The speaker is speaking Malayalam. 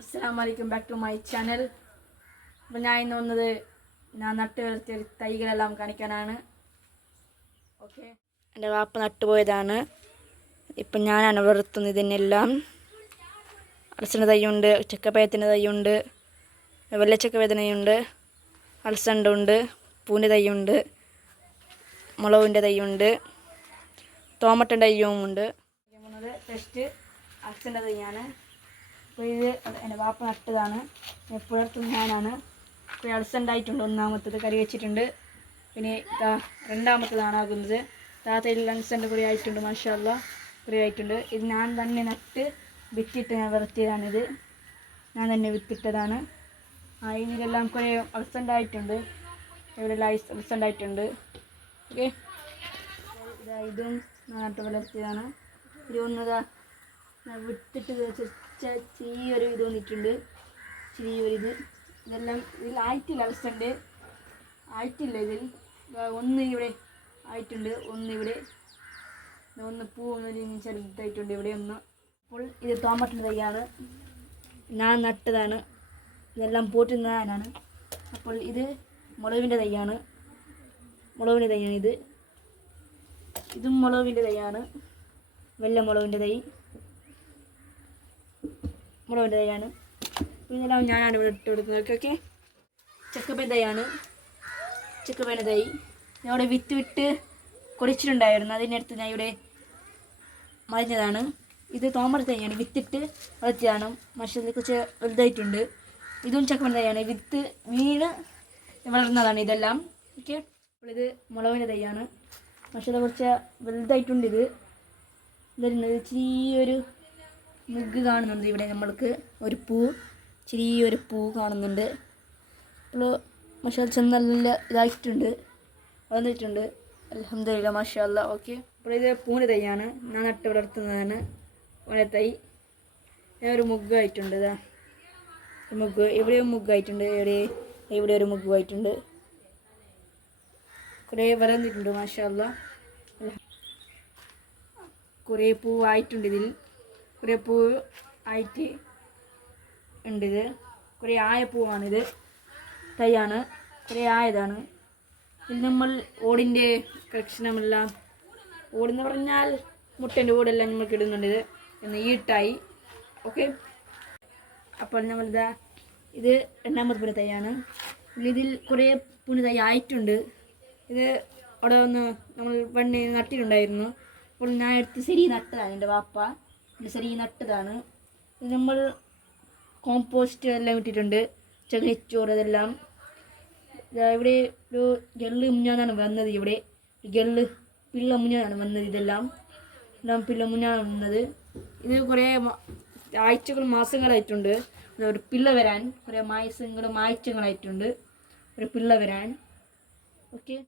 Assalamualaikum back to my channel. അപ്പോൾ ഞാൻ ഇന്ന് വന്നത് ഞാൻ നട്ട് വളർത്തിയ തൈകളെല്ലാം കാണിക്കാനാണ്. ഓക്കെ, എൻ്റെ വാപ്പ നട്ടുപോയതാണ്. ഇപ്പം ഞാനാണ് വളർത്തുന്നത് ഇതിനെല്ലാം. അലസൻ്റെ തൈയുണ്ട്, ചക്കപ്പഴത്തിൻ്റെ തൈയുണ്ട്, വെള്ളച്ചക്കവേദനയുണ്ട്, അലസണ്ടുണ്ട്, പൂവിൻ്റെ തൈയുണ്ട്, മുളകിൻ്റെ തൈയുണ്ട്, തോമട്ടൻ്റെ തൈയുമുണ്ട്. ടെസ്റ്റ് അലസൻ്റെ തൈയാണ്. അപ്പോൾ ഇത് എൻ്റെ വാപ്പ നട്ടതാണ്. പുലർത്തും ഞാനാണ്. ഇപ്പോൾ അലസണ്ടായിട്ടുണ്ട്. ഒന്നാമത്തത് കറി വെച്ചിട്ടുണ്ട്. പിന്നെ രണ്ടാമത്തതാണ് ആകുന്നത്. താത്തയിൽ അലസൻ്റെ കുറേ ആയിട്ടുണ്ട്. മാഷാ അല്ലാഹ് കുറേ ആയിട്ടുണ്ട്. ഇത് ഞാൻ തന്നെ നട്ട് വിത്തിട്ട് ഞാൻ വളർത്തിയതാണിത്. ഞാൻ തന്നെ വിത്തിട്ടതാണ്. ഇതിലെല്ലാം കുറേ അലസണ്ടായിട്ടുണ്ട്. ഇവിടെല്ലാം അലസണ്ടായിട്ടുണ്ട്. ഓക്കെ, ഇതും ഞാൻ നട്ട് വളർത്തിയതാണ്. ഇത് ഒന്നതാ ഞാൻ വിട്ടിട്ട് ചെറിയൊരു ഇത് വന്നിട്ടുണ്ട്. ചെറിയൊരിത് ഇതെല്ലാം ഇതിലായിട്ടില്ല. അലസണ്ട് ആയിട്ടില്ല. ഇതിൽ ഒന്ന് ഇവിടെ ആയിട്ടുണ്ട്, ഒന്നിവിടെ, ഒന്ന് പൂ ഒന്ന് ചെറുതായിട്ടുണ്ട് ഇവിടെ ഒന്ന്. അപ്പോൾ ഇത് തോമട്ടിൻ്റെ തൈയാണ്. ഞാൻ നട്ടതാണ്. ഇതെല്ലാം പോറ്റുന്നതാണ്. അപ്പോൾ ഇത് മുളകിൻ്റെ തൈയാണ്. മുളകിൻ്റെ തൈയാണ് ഇത്. ഇതും മുളകിൻ്റെ തൈയാണ്. വെള്ള മുളകിൻ്റെ തൈ മുളകിൻ്റെ തൈയാണ്. ഇതെല്ലാം ഞാനാണ് ഇവിടെ ഇട്ട് കൊടുക്കുന്നത്. ഓക്കെ, ചക്കപ്പഴ തൈയാണ്. ചക്കപ്പഴ തൈ ഞാൻ ഇവിടെ വിത്ത് കൊടിച്ചിട്ടുണ്ടായിരുന്നു. അതിനടുത്ത് ഞാൻ ഇവിടെ മറിഞ്ഞതാണ്. ഇത് തോമര തൈയാണ്. വിത്തിട്ട് വളർത്തിയതാണ്. മഷലിനെ കുറച്ച് വലുതായിട്ടുണ്ട്. ഇതും ചക്കപ്പഴ തൈയാണ്. വിത്ത് വീണ് വളർന്നതാണ് ഇതെല്ലാം. ഓക്കെ, അപ്പോൾ ഇത് മുളകിൻ്റെ തൈയാണ്. മഷല കുറച്ച് വലുതായിട്ടുണ്ട്. ഇത് വരുന്നത് ചെറിയൊരു മുഗ് കാണുന്നുണ്ട്. ഇവിടെ നമ്മൾക്ക് ഒരു പൂ, ചെറിയൊരു പൂ കാണുന്നുണ്ട്. അപ്പോൾ മഷാല ചെന്ന് നല്ല ഇതായിട്ടുണ്ട്, വളർന്നിട്ടുണ്ട്. അൽഹംദുലില്ലാ മാഷാ അല്ലാഹ്. ഓക്കെ, അപ്പോൾ ഇത് പൂവിൻ്റെ തൈയാണ്. ഞാൻ നട്ട് വളർത്തുന്നതാണ്. പൂവിൻ്റെ തൈ ഒരു മുഗ്ഗായിട്ടുണ്ട്. ഇതാ മുഗ്, എവിടെയും മുഗ്ഗായിട്ടുണ്ട്. ഇവിടെ ഒരു മുഗ്ഗായിട്ടുണ്ട്. കുറേ വളർന്നിട്ടുണ്ട് മാഷാ അല്ലാഹ്. കുറേ പൂവായിട്ടുണ്ട്. ഇതിൽ കുറേ പൂവ് ആയിട്ട് ഉണ്ട്. ഇത് കുറേ ആയ പൂവാണിത്. തൈയാണ്, കുറേ ആയതാണ്. ഇതിൽ നമ്മൾ ഓടിൻ്റെ കളക്ഷനെല്ലാം, ഓടെന്ന് പറഞ്ഞാൽ മുട്ടൻ്റെ ഓടെല്ലാം നമ്മൾക്ക് ഇടുന്നുണ്ട്. ഇത് എന്ന് ഈട്ടായി. ഓക്കെ, അപ്പോൾ നമ്മളിതാ ഇത് രണ്ടാമത്തെ പൂവിൻ്റെ തൈയാണ്. ഇതിൽ കുറേ പൂവിൻ്റെ തൈ ആയിട്ടുണ്ട്. ഇത് അവിടെ ഒന്ന് നമ്മൾ പണ്ട് നട്ടിട്ടുണ്ടായിരുന്നു. അപ്പോൾ ഞാൻ എടുത്ത് ശരി നട്ടതാണ്. എൻ്റെ വാപ്പ ശരി നട്ടതാണ്. ഇത് നമ്മൾ കോമ്പോസ്റ്റ് എല്ലാം ഇട്ടിട്ടുണ്ട്. ചകിരിച്ചോറ് ഇതെല്ലാം. ഇവിടെ ഒരു ഗെല്ല് മുഞ്ഞാന്നാണ് വന്നത്. ഇവിടെ ഗെല്ല് പിള്ള മുഞ്ഞാനാണ് വന്നത്. ഇതെല്ലാം പിള്ള മുഞ്ഞാണ് വന്നത്. ഇത് കുറേ മാസങ്ങളായിട്ടുണ്ട്. ഒരു പിള്ള വരാൻ കുറേ ആഴ്ചകളായിട്ടുണ്ട്. ഒരു പിള്ള വരാൻ. ഓക്കെ.